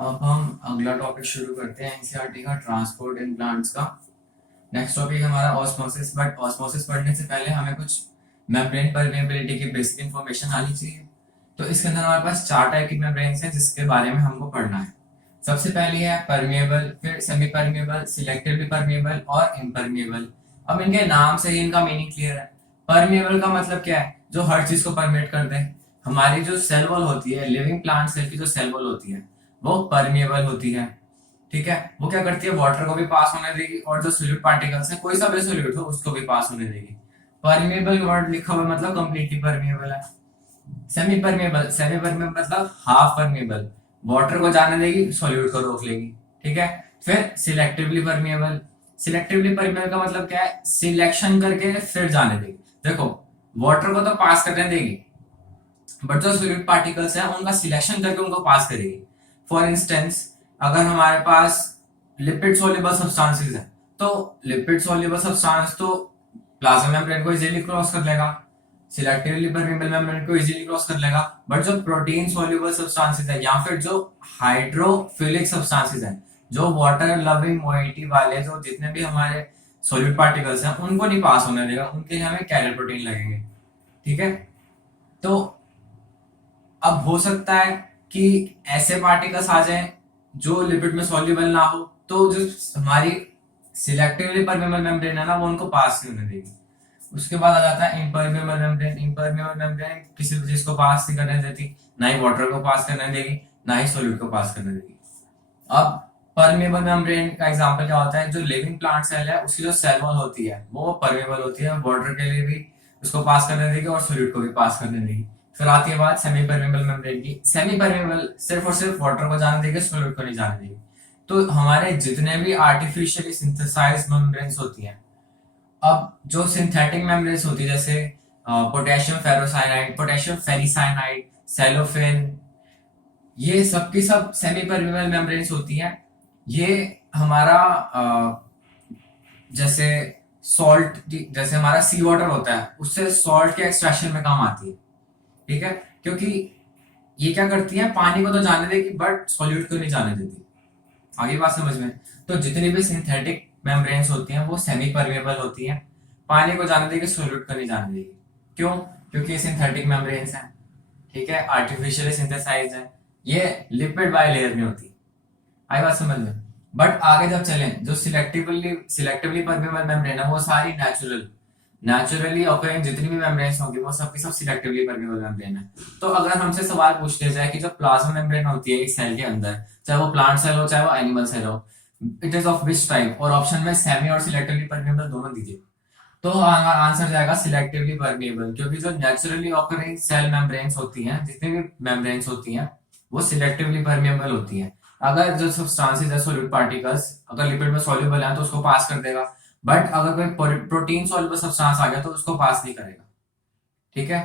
अब हम अगला टॉपिक शुरू करते हैं एनसीईआरटी का, ट्रांसपोर्ट इन प्लांट्स का। नेक्स्ट टॉपिक हमारा ऑस्मोसिस, बट ऑस्मोसिस पढ़ने से पहले हमें कुछ मेम्ब्रेन परमेबिलिटी की बेसिक इंफॉर्मेशन आनी चाहिए। तो इसके अंदर हमारे पास चार टाइप की मेम्ब्रेन्स हैं जिसके बारे में हमको पढ़ना है। सबसे पहली है परमिएबल, फिर सेमी परमिएबल, सिलेक्टिवली परमिएबल और इम्परमिएबल। अब इनके नाम से ही इनका मीनिंग क्लियर है। परमिएबल का मतलब क्या है? जो हर चीज को परमेट कर दे। हमारी जो सेल वॉल होती है, लिविंग प्लांट सेल की जो सेल वॉल होती है वो परमिएबल होती है। ठीक है, वो क्या करती है? वाटर को भी पास होने देगी और जो सोल्यूट पार्टिकल्स है, कोई सा भी सोल्यूट हो, उसको भी पास होने देगी। परमिएबल वर्ड लिखा हुआ मतलब कंप्लीटली परमिएबल है। सेमी परमिएबल, सेमी परमिएबल मतलब हाफ परमिएबल, वाटर को जाने देगी, सॉल्यूट को रोक लेगी। ठीक है। फिर सिलेक्टिवली परमिएबल, सिलेक्टिवली परमिएबल का मतलब क्या है? सिलेक्शन करके फिर जाने देगी। देखो, वाटर को तो पास करने देगी, बट जो सॉल्यूट पार्टिकल्स हैं उनका सिलेक्शन करके उनको पास करेगी। फॉर इंस्टेंस, अगर हमारे पास लिपिड सोल्यूबल सब्सटेंसेस है, तो लिपिड सोल्यूबल सब्सटेंस तो प्लाज्मा मेम्ब्रेन को इजीली क्रॉस कर लेगा, सिलेक्टिवली परमेबल मेम्ब्रेन को इजीली क्रॉस कर लेगा। बट जो प्रोटीन सोल्यूबल सब्सटेंसेस है या फिर जो हाइड्रोफिलिक सब्सटेंसेस है, जो वाटर लविंग मोइटी वाले जो जितने भी हमारे सोल्यूट पार्टिकल्स हैं, उनको नहीं पास होने देगा, उनके लिए हमें कैरियर प्रोटीन लगेंगे। ठीक है। तो अब हो सकता है कि ऐसे पार्टिकल्स आ जाएं जो लिपिड में सॉल्युबल ना हो, तो जो हमारी सिलेक्टिवली परमेबल मेम्ब्रेन है ना, वो उनको पास नहीं होने देगी। उसके बाद आ जाता है इम्परमेबल मेम्ब्रेन। इम्परमेबल मेम्ब्रेन किसी भी चीज को पास नहीं करने देती, ना ही वाटर को पास करने देगी, ना ही सॉल्यूट को पास करने देगी। अब परमेबल मेम्ब्रेन का एग्जांपल क्या होता है? जो लिविंग प्लांट सेल है उसकी जो सेल वॉल होती है वो परमेबल होती है, वाटर के लिए भी उसको पास करने देगी और सॉल्यूट को भी पास करने देगी। फिर आती है बात सेमी परमेबल मेम्ब्रेन की। सेमी परमेबल सिर्फ और सिर्फ वाटर को जाने देगी, सॉल्यूट को नहीं जाने देगी। तो हमारे जितने भी आर्टिफिशियली सिंथेसाइज्ड मेम्ब्रेन्स होती हैं, अब जो सिंथेटिक मेम्ब्रेन्स होती है जैसे पोटेशियम फेरोसाइनाइड, पोटेशियम फेरिसाइनाइड, सेलोफेन, ये सब की सब सेमी परमेबल मेम्ब्रेन्स होती हैं। ये हमारा जैसे सॉल्ट, जैसे हमारा सी वाटर होता है, उससे सॉल्ट के एक्सट्रैक्शन में काम आती है। ठीक है, क्योंकि ये क्या करती है? पानी को तो जाने देगी बट सॉल्यूट को नहीं जाने देती। आगे बात समझ में? तो जितनी भी सिंथेटिक मेम्ब्रेन्स होती हैं वो सेमी परमेबल होती हैं, पानी को जाने देगी, सॉल्यूट को नहीं जाने देगी। क्यों? क्योंकि ये सिंथेटिक मेम्ब्रेन्स हैं। ठीक है, आर्टिफिशियली सिंथेसाइज्ड है, ये लिपिड बाइलेयर में होती है। आई बात समझ में? बट आगे जब चलें, जो सिलेक्टिवली सिलेक्टिवली परमेबल मेम्ब्रेन है वो सारी नेचुरली ऑकरिंग जितनी भी मेम्ब्रेन्स होंगी वो सबकी सब सिलेक्टिवली परमेबल मेम्ब्रेन है। तो अगर हमसे सवाल पूछ लिया जाए कि जो प्लाज्मा मेम्ब्रेन होती है एक सेल के अंदर, चाहे वो प्लांट सेल हो चाहे वो एनिमल सेल हो, it is of which type, और ऑप्शन में सेमी और सिलेक्टिवली परमेबल दोनों दीजिए, तो आंसर जाएगा सिलेक्टिवली परमेबल। क्योंकि जो नेचुरली ऑकरिंग सेल मेम्ब्रेन्स होती हैं, जितनी भी मेम्ब्रेन्स होती हैं, वो सिलेक्टिवली परमेबल होती हैं। अगर जो सब्सटेंसेस है, सॉलिड पार्टिकल्स, अगर लिपिड में सॉल्युबल है तो उसको पास कर देगा, बट अगर कोई प्रोटीन सॉल्युबल सब्सटेंस आ गया तो उसको पास नहीं करेगा। ठीक है।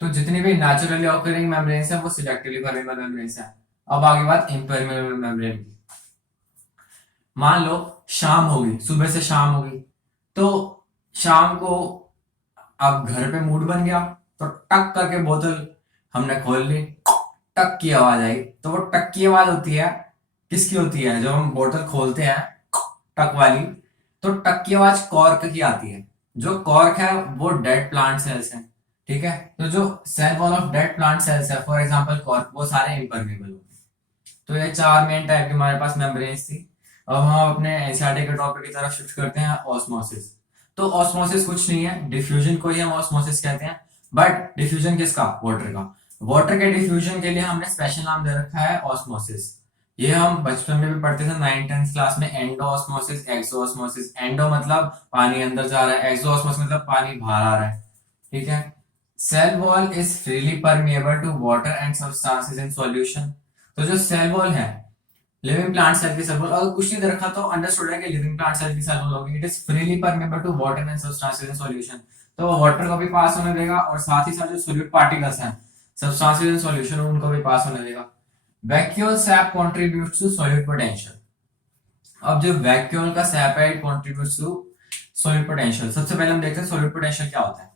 तो जितनी भी नेचुरली ऑकरिंग मेम्ब्रेन्स है वो सिलेक्टिवली परमेबल मेम्ब्रेन्स है। अब आगे बात इम्परमेबल मेम्ब्रेन की। मान लो शाम होगी, सुबह से शाम होगी, तो शाम को अब घर पे मूड बन गया, तो टक करके बोतल हमने खोल ली, टक की आवाज आई। तो वो टक की आवाज होती है, किसकी होती है? जब हम बोतल खोलते हैं टक वाली, तो टक की आवाज कॉर्क की आती है। जो कॉर्क है वो डेड प्लांट सेल्स हैं। ठीक है, तो जो cell wall of dead plant cells है, फॉर एग्जांपल कॉर्क, वो सारे इम्परमेबल होते हैं। तो ये चार मेन टाइप की हमारे पास मेम्ब्रेन्स थी। अब हम अपने एनसीईआरटी के टॉपिक की तरफ शिफ्ट करते हैं, ऑस्मोसिस। तो ऑस्मोसिस कुछ नहीं है, डिफ्यूजन को ही हम ऑस्मोसिस कहते हैं। बट डिफ्यूजन किसका? वाटर का। वाटर के डिफ्यूजन के लिए हमने स्पेशल नाम दे रखा है ऑस्मोसिस। ये हम बचपन में भी पढ़ते थे 9th-10th क्लास में, एंडो ऑस्मोसिस, एक्सो ऑस्मोसिस। एंडो मतलब पानी अंदर जा रहा है, एक्सो ऑस्मोसिस मतलब पानी बाहर आ रहा है। ठीक है। Cell wall is freely permeable to water and substances in solution. तो जो सेल वॉल है, लिविंग प्लांट सेल की सेल वॉल, अगर कुछ नहीं दे रखा तो अंडरस्टूड है कि लिविंग प्लांट सेल की सेल वॉल होगी। It is freely permeable to water and substances in solution. तो वो वाटर को भी पास होने देगा और साथ ही साथ जो सॉल्यूट पार्टिकल्स हैं, सब्सटेंसेस इन सॉल्यूशन, उनको भी पास होने देगा। Vacuole sap contributes to solute potential. अब जो वैक्यूल का सैप है, it contributes to solute potential. सबसे पहले हम देखते हैं सॉल्यूट पोटेंशियल क्या होता है।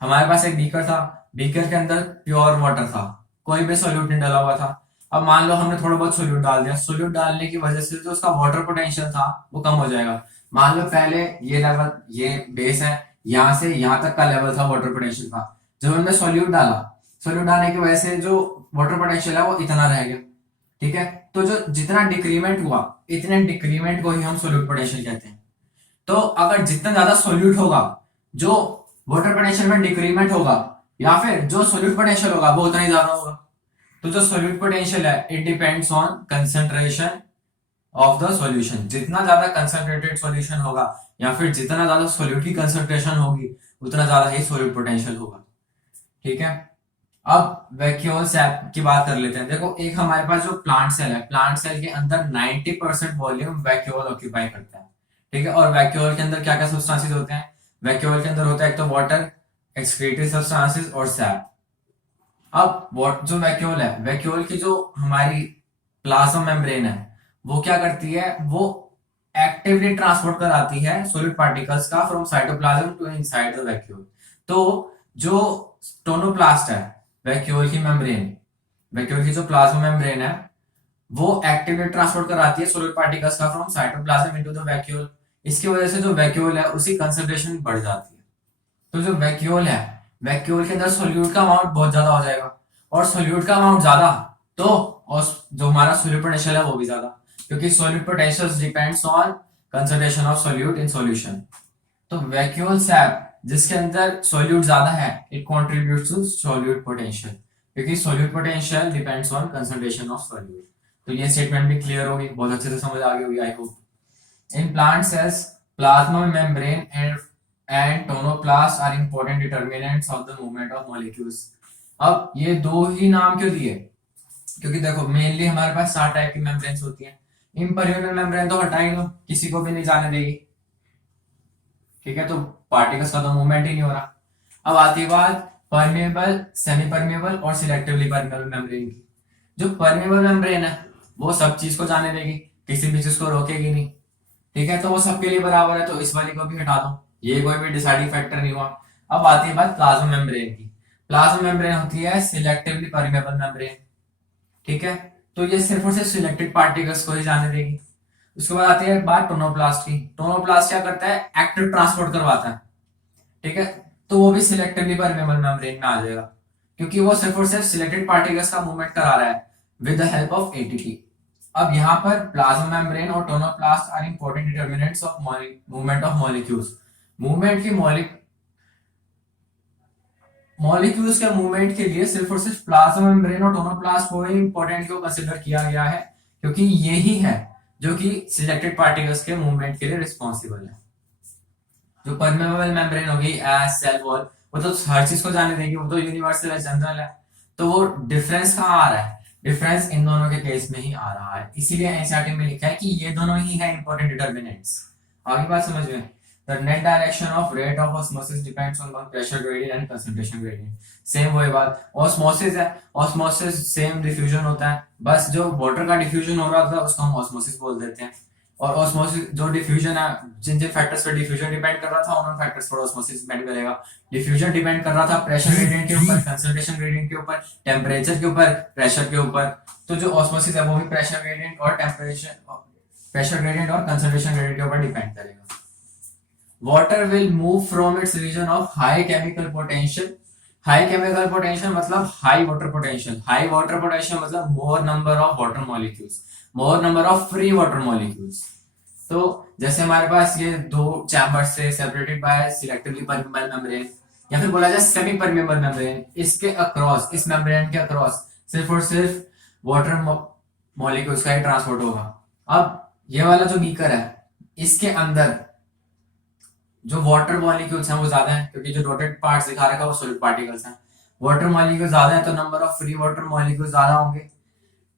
हमारे पास एक बीकर था, बीकर के अंदर प्योर वाटर था, कोई भी सॉल्यूट नहीं डाला हुआ था। अब मान लो हमने थोड़ा बहुत सोल्यूट डाल दिया, सोल्यूट डालने की वजह से जो उसका वाटर पोटेंशियल था वो कम हो जाएगा। मान लो पहले ये लेवल, ये बेस है, यहाँ से यहाँ तक का लेवल था वाटर पोटेंशियल का, जब हमने सोल्यूट डाला, सोल्यूट डालने की वजह से जो वाटर पोटेंशियल है वो इतना रह गया। ठीक है, तो जो जितना डिक्रीमेंट हुआ, इतने डिक्रीमेंट को ही हम सोल्यूट पोटेंशियल कहते हैं। तो अगर जितना ज्यादा सोल्यूट होगा, जो वाटर पोटेंशियल में डिक्रीमेंट होगा, या फिर जो सोल्यूट पोटेंशियल होगा वो उतना ही ज्यादा होगा। तो जो सोल्यूट पोटेंशियल है it depends on concentration of the solution. जितना ज्यादा कंसंट्रेटेड सॉल्यूशन होगा या फिर जितना ज्यादा सोल्यूट की कंसंट्रेशन होगी उतना ज्यादा ही सोल्यूट पोटेंशियल होगा। ठीक है, अब वैक्यूल सेल की बात कर लेते हैं। देखो एक हमारे पास जो प्लांट सेल है, प्लांट सेल के अंदर 90% वॉल्यूम वैक्यूल ऑक्यूपाई करता है। ठीक है, और वैक्यूल के अंदर क्या क्या सब्सटेंसेस होते हैं? वैक्यूल के अंदर होता है एक तो वाटर, एक्सक्रीटरी सब्सटेंसेस और सैप। अब जो वैक्यूल है, वैक्यूल की जो हमारी प्लाज्मा मेम्ब्रेन है वो क्या करती है, वो एक्टिवली ट्रांसपोर्ट कराती है सॉलिड पार्टिकल्स का from cytoplasm to inside the vacuole. तो जो टोनोप्लास्ट है, वैक्यूल की मेम्ब्रेन, वैक्यूल की जो प्लाज्मा मेम्ब्रेन है वो एक्टिवली ट्रांसपोर्ट कराती है सॉलिड पार्टिकल्स का from cytoplasm into the vacuole. इसकी वजह से जो वैक्यूल है उसकी कंसंट्रेशन बढ़ जाती है। तो जो वैक्यूल है, वैक्यूल के अंदर सोल्यूट का अमाउंट बहुत ज्यादा हो जाएगा, और सोल्यूट का अमाउंट ज्यादा तो और जो हमारा सोल्यूट पोटेंशियल है वो भी ज्यादा, क्योंकि solute potential depends on concentration of solute in solution. तो वैक्यूल सैप जिसके अंदर सोल्यूट ज्यादा है it contributes to solute potential, क्योंकि solute potential depends on concentration of solute. तो ये स्टेटमेंट भी क्लियर होगी, बहुत अच्छे से समझ आ गई होगी I hope. In plant cells, plasma membrane and tonoplast are important determinants of the movement of molecules. अब ये दो ही नाम क्यों दिए? क्योंकि देखो मेनली हमारे पास 7 टाइप की मेम्ब्रेन्स होती हैं। इम्पर्मेबल मेम्ब्रेन तो हटा ही लो, किसी को भी नहीं जाने देगी। ठीक है, तो पार्टिकल्स का तो मूवमेंट ही नहीं हो रहा। अब आती बात परमेबल, सेमी परमेबल और सिलेक्टिवली परमेबल मेम्ब्रेन की। जो परमेबल मेम्ब्रेन है वो सब चीज को जाने देगी, किसी भी चीज को रोकेगी नहीं। ठीक है, तो वो सबके लिए बराबर है, तो इस वाली को भी हटा दो, ये कोई भी डिसाइडिंग फैक्टर नहीं हुआ। अब आती है बात प्लाज्मा मेम्ब्रेन की। प्लाज्मा मेम्ब्रेन होती है सिलेक्टिवली परमेबल मेम्ब्रेन। ठीक है, तो ये सिर्फ और सिर्फ सिलेक्टेड पार्टिकल्स को ही जाने देगी। उसके बाद आती है बात टोनोप्लास्ट की। टोनोप्लास्ट क्या करता है? एक्टिव ट्रांसपोर्ट करवाता है। ठीक है, तो वो भी सिलेक्टिवली परमेबल मेम्ब्रेन में आ जाएगा, क्योंकि वो सिर्फ और सिर्फ सिलेक्टेड पार्टिकल्स का मूवमेंट करा रहा है with the help of ATP. अब यहाँ पर प्लाज्मा मेम्ब्रेन और tonoplast are important determinants of movement of molecules. Movement की मॉलिक्यूल्स के मूवमेंट के लिए सिर्फ और सिर्फ प्लाज्मा मेम्ब्रेन और टोनोप्लास्ट को ही इंपॉर्टेंट को कंसीडर किया गया है, क्योंकि ये ही है जो कि सिलेक्टेड पार्टिकल्स के मूवमेंट के लिए रिस्पॉन्सिबल है। जो परमेबल मेम्ब्रेन होगी एज सेल वॉल, वो तो हर चीज को जाने देगी, वो तो यूनिवर्सल है, जनरल है। तो वो डिफरेंस कहाँ आ रहा है? डिफरेंस इन दोनों के केस में ही आ रहा है, इसीलिए एनसीईआरटी में लिखा है कि ये दोनों ही है इंपॉर्टेंट डिटर्मिनेंट्स। आगे बात समझ में? The net direction of rate of osmosis depends on the pressure gradient and concentration gradient. Same वही बात, ऑस्मोसिस है, ऑस्मोसिस सेम डिफ्यूजन होता है, बस जो वाटर का डिफ्यूजन हो रहा था उसको हम ऑस्मोसिस बोल देते हैं। और ऑस्मोसिस जो डिफ्यूजन है, जिन जिन फैक्टर्स पर डिफ्यूजन डिपेंड कर रहा था उन फैक्टर्स पर ऑस्मोसिस डिपेंड करेगा। डिफ्यूजन डिपेंड कर रहा था प्रेशर ग्रेडियंट के ऊपर, कंसंट्रेशन ग्रेडियंट के ऊपर, टेम्परेचर के ऊपर, प्रेशर के ऊपर। तो जो ऑस्मोसिस है वो भी प्रेशर ग्रेडियंट और प्रेशर ग्रेडियंट और कंसंट्रेशन ग्रेडियंट के ऊपर डिपेंड करेगा। Water will move from its region of high chemical potential. High chemical potential मतलब high water potential. High water potential मतलब more number of water molecules, more number of free water molecules. तो जैसे हमारे पास ये दो chambers से separated by selectively permeable membrane, या फिर बोला जाए सेमी परमेबल मेम्ब्रेन, इसके अक्रॉस, इस मेम्ब्रेन के अक्रॉस सिर्फ और सिर्फ वाटर मॉलिक्यूल्स का ही ट्रांसपोर्ट होगा। अब ये वाला जो बीकर है इसके अंदर जो वाटर मॉलिक्यूल्स हैं वो ज्यादा हैं, क्योंकि जो डॉटेड पार्ट्स दिखा रखा है वो सॉलिड पार्टिकल्स हैं। वाटर मॉलिक्यूल ज्यादा है तो number of free water molecule ज्यादा होंगे,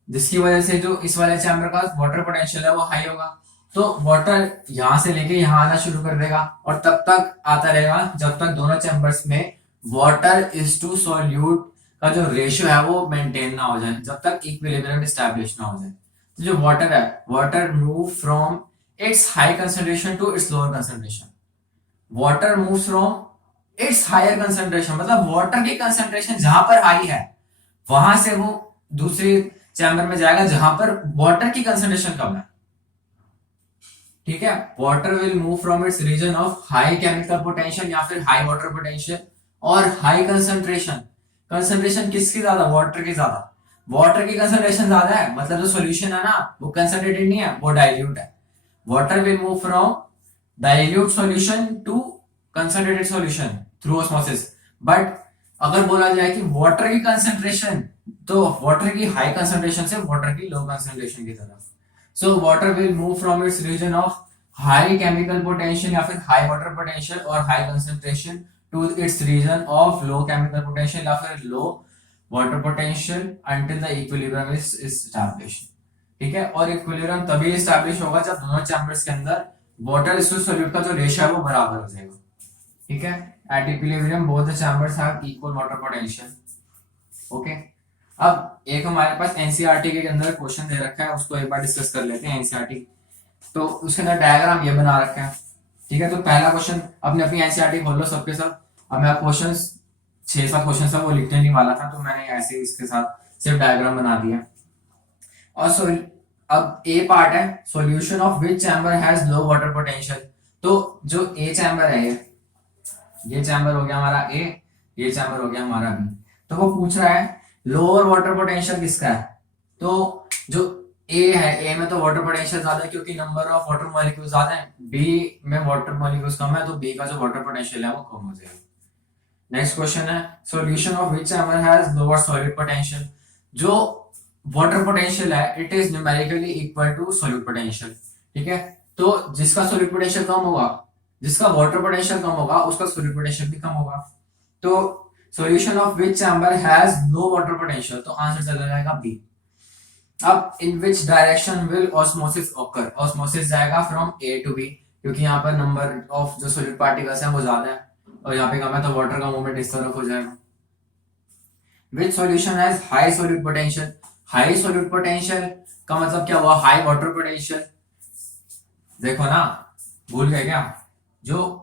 जिसकी वजह से जो इस वाले चैम्बर का वाटर पोटेंशियल है वो हाई होगा। तो वाटर यहां से लेके यहां आना शुरू कर देगा और तब तक आता रहेगा जब तक दोनों चैम्बर्स में वाटर इज टू सॉल्यूट का जो रेशियो है वो मेंटेन ना हो जाए, जब तक इक्विलिब्रियम एस्टैब्लिश ना हो जाए। तो जो वाटर है, water move from its high concentration to its lower concentration. Water moves from its higher concentration मतलब वाटर की कंसंट्रेशन जहां पर हाई है वहां से वो दूसरी चैम्बर में जाएगा जहां पर वाटर की कंसंट्रेशन कम है। ठीक है, water will move from its region of high chemical potential या फिर हाई वाटर पोटेंशियल और हाई कंसंट्रेशन। कंसंट्रेशन किसकी ज्यादा? वाटर की ज्यादा। वाटर की कंसंट्रेशन ज्यादा है मतलब जो सॉल्यूशन है ना वो कंसंट्रेटेड नहीं है, वो डाइल्यूट है। Water will move from dilute solution to concentrated solution through osmosis. But अगर बोला जाए कि वाटर की कंसंट्रेशन, तो वाटर की हाई कंसंट्रेशन से वाटर की लो कंसंट्रेशन की तरफ। So water will move from its region of high chemical potential या फिर high water potential और high concentration to its region of low chemical potential या फिर low water potential until the equilibrium is established। ठीक है, और equilibrium तभी establish होगा जब दोनों चैम्बर्स के अंदर वाटर इस सॉल्यूट का जो रेशियो है वो बराबर हो जाएगा। ठीक है, at equilibrium both the chambers have equal water potential. Okay, अब एक हमारे पास एनसीईआरटी के अंदर क्वेश्चन दे रखा है, उसको एक बार डिस्कस कर लेते हैं एनसीईआरटी। तो उसके अंदर डायग्राम ये बना रखा है। ठीक है, तो पहला क्वेश्चन अपने अपनी एनसीईआरटी खोल लो सबके साथ। अब मैं क्वेश्चन 6-7 क्वेश्चन सब वो लिखने नहीं वाला था, तो मैंने ऐसे इसके साथ सिर्फ डायग्राम बना दिया। और अब ए पार्ट है, solution of which chamber has low water potential. तो जो ए चैम्बर है, ये चैम्बर हो गया हमारा ए, ये चैम्बर हो गया हमारा बी। तो वो पूछ रहा है लोअर वाटर पोटेंशियल किसका है। तो जो ए है, ए में तो वाटर पोटेंशियल ज्यादा है क्योंकि नंबर ऑफ वाटर मॉलिक्यूल्स ज्यादा है। बी में वाटर मॉलिक्यूल्स कम है, तो बी का जो वाटर पोटेंशियल है वो कम हो जाएगा। नेक्स्ट क्वेश्चन है solution of which chamber has lower solid potential. जो वाटर पोटेंशियल है it is numerically equal to solid potential. ठीक है, तो जिसका सॉलिड पोटेंशियल कम होगा, जिसका वाटर पोटेंशियल कम होगा, उसका सॉलिड पोटेंशियल भी कम होगा। तो solution of which chamber has low water potential, तो आंसर चला जाएगा बी। अब in which direction will osmosis occur. Osmosis जाएगा फ्रॉम ए टू बी, क्योंकि यहाँ पर नंबर ऑफ जो सॉलिड पार्टिकल्स हैं वो ज्यादा है और यहाँ पे कम है, तो वाटर का मूवमेंट इस तरफ हो जाएगा। Which solution has high solid potential. High solid potential का मतलब क्या हुआ? High water potential. देखो ना, भूल गए क्या? जो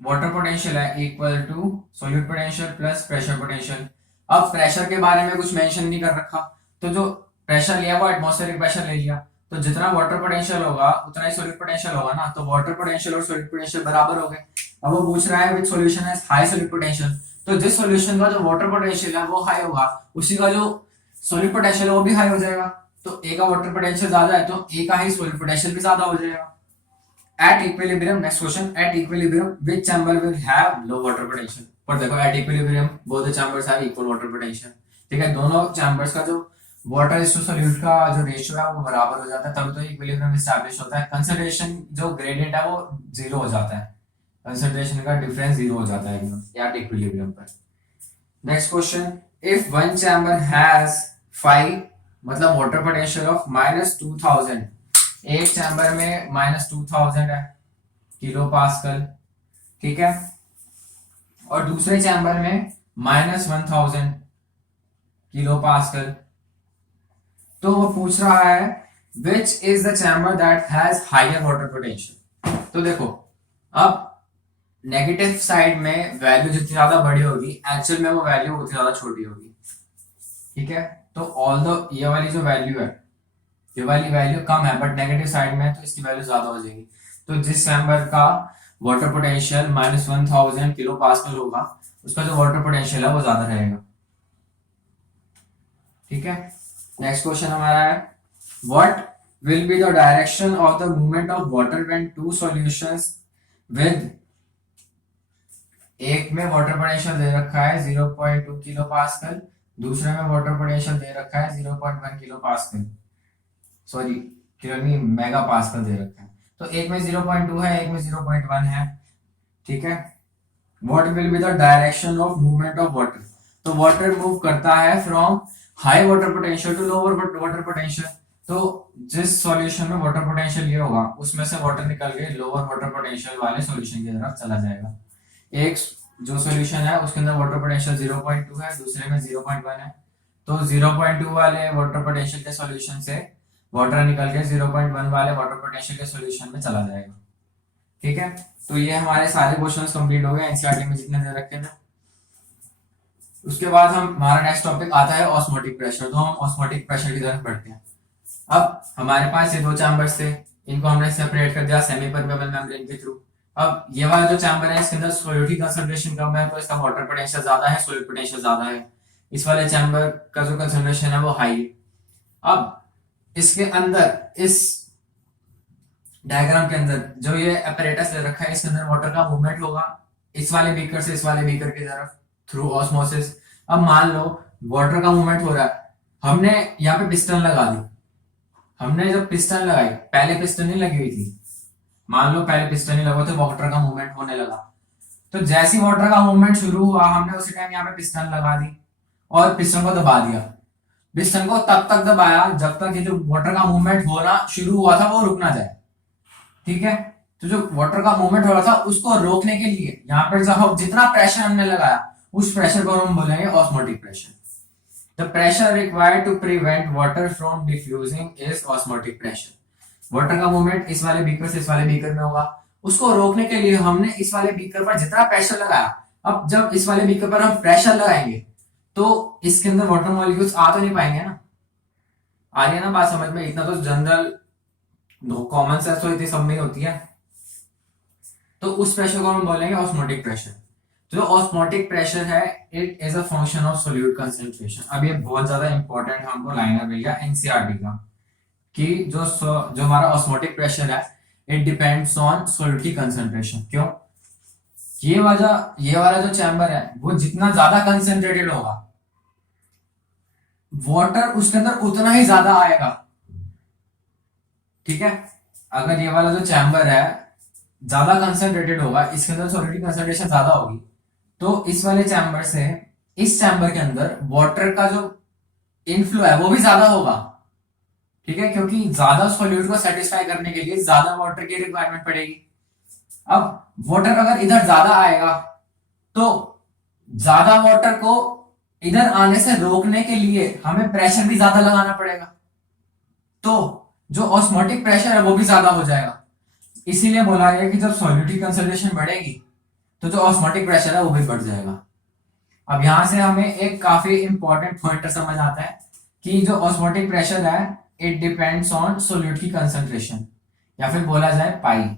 वाटर पोटेंशियल है equal to solid potential plus pressure potential. अब प्रेशर के बारे में कुछ मेंशन नहीं कर रखा, तो जो प्रेशर लिया वो एटमॉस्फेरिक प्रेशर ले लिया, तो जितना वाटर पोटेंशियल होगा उतना ही सॉलिड पोटेंशियल होगा ना, तो वाटर पोटेंशियल और सॉलिड पोटेंशियल बराबर हो गए। अब वो पूछ रहा है विच सॉल्यूशन है हाई सॉलिड पोटेंशियल, तो जिस सॉल्यूशन का जो वाटर पोटेंशियल है वो हाई होगा, उसी का जो सॉलिड पोटेंशियल है वो भी हाई हो जाएगा। तो ए का वाटर पोटेंशियल ज्यादा है तो ए का ही सॉलिड पोटेंशियल भी ज्यादा हो जाएगा। At equilibrium, next question, at equilibrium which chamber will have low water potential। पर देखो at equilibrium both the chambers have equal water potential। ठीक है, दोनों चैम्बर्स का जो वाटर इस टू सॉल्यूट का जो रेशियो है वो बराबर हो जाता है, तभी तो इक्विलिब्रियम एस्टैब्लिश होता है। कंसंट्रेशन जो ग्रेडियंट है वो जीरो हो जाता है, कंसंट्रेशन का डिफरेंस जीरो हो जाता है एकदम एट इक्विलिब्रियम पर। Next question, if one chamber has 5 मतलब वाटर पोटेंशियल ऑफ -2000, एक चैम्बर में -2000 है किलो पास्कल। ठीक है, और दूसरे चैम्बर में -1000 किलो पास्कल। तो वो पूछ रहा है which is the chamber that has higher water potential. तो देखो, अब नेगेटिव साइड में वैल्यू जितनी ज्यादा बड़ी होगी एक्चुअल में वो वैल्यू उतनी ज्यादा छोटी होगी। ठीक है, तो ऑल्दो ये वाली जो वैल्यू है, ये वाली वैल्यू कम है बट नेगेटिव साइड में है तो इसकी वैल्यू ज्यादा हो जाएगी। तो जिस चैम्बर का वाटर पोटेंशियल -1000 किलो पास्कल होगा उसका जो वाटर पोटेंशियल है वो ज्यादा रहेगा। ठीक है, नेक्स्ट क्वेश्चन हमारा है what will be the direction of the movement of water when two solutions with, एक में वाटर पोटेंशियल दे रखा है 0.2 किलो पास्कल, दूसरे में वाटर पोटेंशियल दे रखा है 0.1 किलो पास्कल, सॉरी किलो नहीं मेगा पास्कल दे रखा है। तो एक में 0.2 है, एक में 0.1 है। ठीक है, what will be the direction of movement of water. तो वाटर मूव करता है from high water potential to lower water potential. तो जिस सॉल्यूशन में वाटर पोटेंशियल ये होगा उसमें से वाटर निकल के लोअर वाटर पोटेंशियल वाले सॉल्यूशन की तरफ चला जाएगा। एक जो सॉल्यूशन है उसके अंदर वाटर पोटेंशियल 0.2 है, दूसरे में 0.1 है, तो 0.2 वाले वाटर पोटेंशियल के सॉल्यूशन से वाटर निकल के 0.1 वाले वाटर पोटेंशियल के सॉल्यूशन में चला जाएगा। ठीक है, तो ये हमारे सारे क्वेश्चंस कंप्लीट हो गए एनसीईआरटी में जितने दे रखे थे। उसके बाद हम हमारा नेक्स्ट टॉपिक आता है ऑस्मोटिक प्रेशर। तो हम ऑस्मोटिक प्रेशर की तरफ बढ़ते हैं। अब हमारे पास ये दो चैम्बर्स थे, इनको हमने सेपरेट कर दिया सेमी परमेबल मेम्ब्रेन के थ्रू। अब ये वाला जो चैम्बर है इसके अंदर सॉल्यूट की कंसंट्रेशन कम है, तो इसका वाटर पोटेंशियल ज्यादा है, सॉल्यूट पोटेंशियल ज्यादा है। इस वाले चैम्बर का जो कंसंट्रेशन है वो हाई है। अब इसके अंदर इस डायग्राम के अंदर जो ये apparatus ले रखा है, इसके अंदर वाटर का मूवमेंट होगा इस वाले बीकर से इस वाले बीकर की तरफ थ्रू ऑस्मोसिस। अब मान लो वाटर का मूवमेंट हो रहा है, हमने यहाँ पे पिस्टन लगा दी। हमने जब पिस्टन लगाई, पहले पिस्टन नहीं लगी हुई थी, मान लो पहले पिस्टन नहीं लगा तो वाटर का मूवमेंट होने लगा। तो जैसी वाटर का मूवमेंट शुरू हुआ, हमने उसी टाइम यहाँ पे पिस्टन लगा दी और पिस्टन को दबा दिया। पिस्टन को तब तक दबाया जब तक ये जो वाटर का मूवमेंट होना शुरू हुआ था वो रुक ना जाए। ठीक है, तो जो वाटर का मूवमेंट हो रहा था उसको रोकने के लिए यहाँ पर जो जितना प्रेशर हमने लगाया उस प्रेशर को हम बोलेंगे osmotic pressure. The pressure required to prevent water from diffusing is osmotic pressure. Water का मूवमेंट इस वाले बीकर से इस वाले बीकर में होगा, उसको रोकने के लिए हमने इस वाले बीकर पर जितना प्रेशर लगाया, अब जब इस वाले बीकर पर हम प्रेशर लगाएंगे तो इसके अंदर वाटर मॉलिक्यूल्स आ तो नहीं पाएंगे ना। आ रही है ना बात समझ में? इतना तो जनरल कॉमन सेंस तो इतनी सब में होती है। तो उस प्रेशर को हम बोलेंगे ऑस्मोटिक प्रेशर। जो ऑस्मोटिक प्रेशर है it is a function of solute concentration. अब ये बहुत ज्यादा इंपॉर्टेंट हमको लाइनर मिल गया एनसीईआरटी का कि जो हमारा ऑस्मोटिक प्रेशर है इट डिपेंड्स ऑन सॉल्यूट की कंसंट्रेशन। क्यों? ये वाला जो चैम्बर है वो जितना ज्यादा कंसंट्रेटेड होगा वाटर उसके अंदर उतना ही ज्यादा आएगा। ठीक है, अगर ये वाला जो चैम्बर है ज्यादा कंसंट्रेटेड होगा, इसके अंदर सॉल्यूट की कंसंट्रेशन ज्यादा होगी, तो इस वाले चैम्बर से इस चैम्बर के अंदर वाटर का जो इनफ्लो है वो भी ज्यादा होगा। ठीक है, क्योंकि ज्यादा सॉल्यूट को सेटिस्फाई करने के लिए ज्यादा वाटर की रिक्वायरमेंट पड़ेगी। अब वाटर अगर इधर ज्यादा आएगा तो ज्यादा वाटर को इधर आने से रोकने के लिए हमें प्रेशर भी ज्यादा लगाना पड़ेगा, तो जो ऑस्मोटिक प्रेशर है वो भी ज्यादा हो जाएगा। इसीलिए बोला गया कि जब सॉल्यूट की कंसंट्रेशन बढ़ेगी तो जो ऑस्मोटिक प्रेशर है वो भी बढ़ जाएगा। अब यहां से हमें एक काफी इंपॉर्टेंट पॉइंटर समझ आता है कि जो ऑस्मोटिक प्रेशर है इट डिपेंड्स ऑन सॉल्यूट की कंसंट्रेशन, या फिर बोला जाए पाई।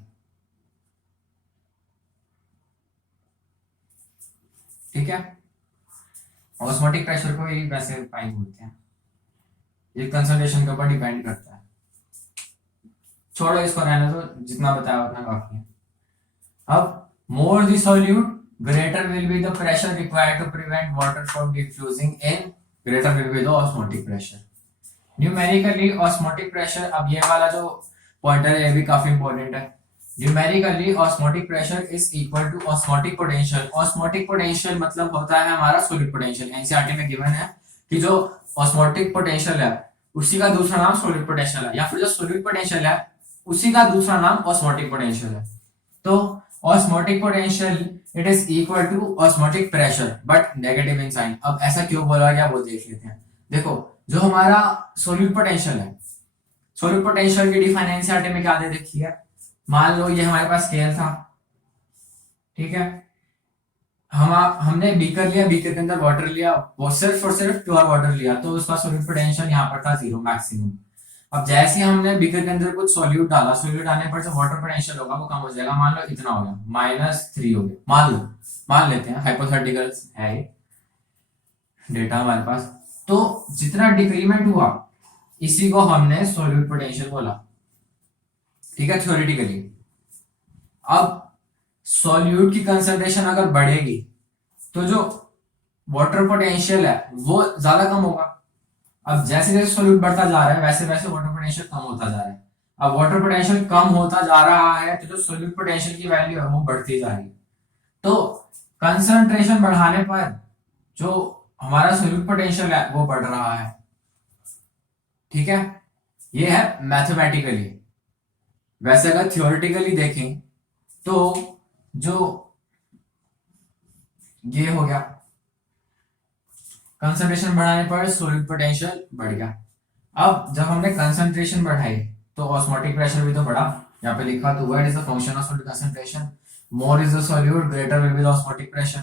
ठीक है, ऑस्मोटिक प्रेशर को ही वैसे पाई बोलते हैं, ये कंसंट्रेशन के ऊपर डिपेंड करता है। छोड़ो इसको, रहने दो, जितना बताया उतना काफी है। अब more the solute greater will be the pressure required to prevent water from diffusing in, greater will be the osmotic pressure. Numerically osmotic pressure, अब ये वाला जो पॉइंटर है ये भी काफी इंपॉर्टेंट है। Numerically osmotic pressure is equal to osmotic potential. Osmotic potential मतलब होता है हमारा solute potential। एनसीईआरटी में गिवन है कि जो osmotic potential है उसी का दूसरा नाम solute potential है, या फिर जो solute potential है उसी का दूसरा नाम osmotic potential है। तो osmotic potential it is equal to osmotic pressure but negative in sign। अब ऐसा क्यों बोला गया वो देख लेते हैं। देखो, जो हमारा solute potential है, solute potential की डिफाइन एनसीईआरटी में क्या दे रखी है? मान लो ये हमारे पास स्केल था, ठीक है, हमने बीकर लिया, बीकर के अंदर वाटर लिया, वो सिर्फ और सिर्फ प्योर वाटर लिया, तो उसका solute potential यहाँ पर था 0 मैक्सिमम। अब जैसे हमने बीकर के अंदर कुछ सॉल्यूट डाला, सॉल्यूट डालने पर जो वाटर पोटेंशियल होगा वो कम हो जाएगा। मान लो इतना हो गया, -3 हो गया, मान लेते हैं, हाइपोथेटिकल है डेटा हमारे पास। तो जितना डिक्रीमेंट हुआ इसी को हमने सॉल्यूट पोटेंशियल बोला। ठीक है, थ्योरेटिकली। अब सॉल्यूट की कंसंट्रेशन अगर बढ़ेगी तो जो वाटर पोटेंशियल है वो ज्यादा कम होगा। अब जैसे जैसे सॉल्यूट बढ़ता जा रहा है वैसे वैसे वाटर पोटेंशियल कम होता जा रहा है। अब वाटर पोटेंशियल कम होता जा रहा है तो जो सॉल्यूट पोटेंशियल की वैल्यू है वो बढ़ती जा रही है। तो कंसंट्रेशन बढ़ाने पर जो हमारा सॉल्यूट पोटेंशियल है वो बढ़ रहा है। ठीक है, ये है मैथमेटिकली। वैसे अगर थियोरेटिकली देखें तो जो ये हो गया, कंसंट्रेशन बढ़ाने पर सॉल्यूट पोटेंशियल बढ़ गया। अब जब हमने कंसंट्रेशन बढ़ाई तो ऑस्मोटिक प्रेशर भी तो बढ़ा। यहाँ पे लिखा तो what is the function of solute concentration, more is the solute greater will be the osmotic pressure.